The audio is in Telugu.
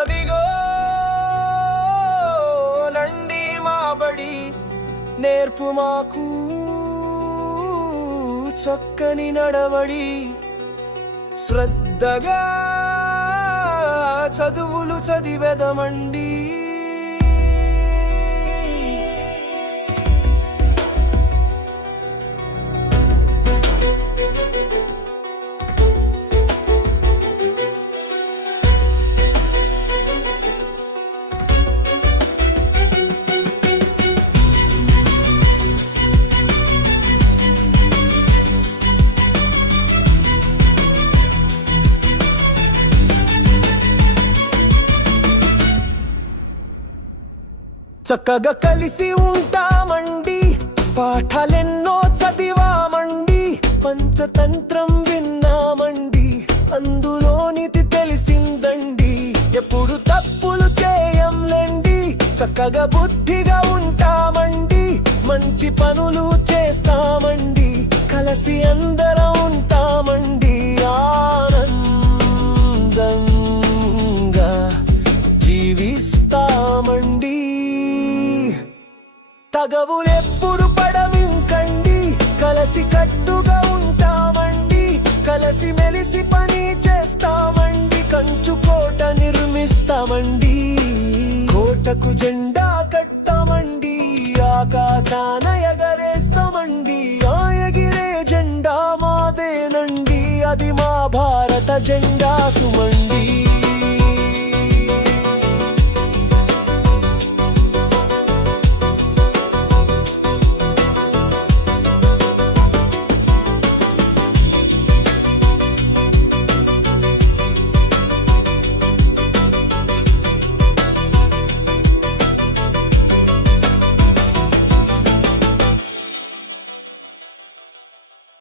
అదిగో నండి మాబడి నేర్పు మాకు చక్కని నడవడి, శ్రద్ధగా చదువులు చదివెదమండి. చక్కగా కలిసి ఉంటామండి, పాఠాలెన్నో చదివామండి, పంచతంత్రం విన్నామండి, అందులోనిది తెలిసిందండి. ఎప్పుడు తప్పులు చేయంలేండి, చక్కగా బుద్ధిగా ఉంటామండి, మంచి పనులు చేస్తామండి, కలిసి అందరం ఉంటామండి, ఆనందంగా జీవిస్తామండి. తగవులెప్పుడు పడవింకండి, కలసి కట్టుగా ఉంటామండి, కలసి మెలిసి పని చేస్తామండి, కంచుకోట నిర్మిస్తామండి, కోటకు జెండా కట్టామండి, ఆకాశాన ఎగరేస్తామండి, ఆ ఎగిరే జెండా మాదేనండి, అది మా భారత జెండా సుమండి.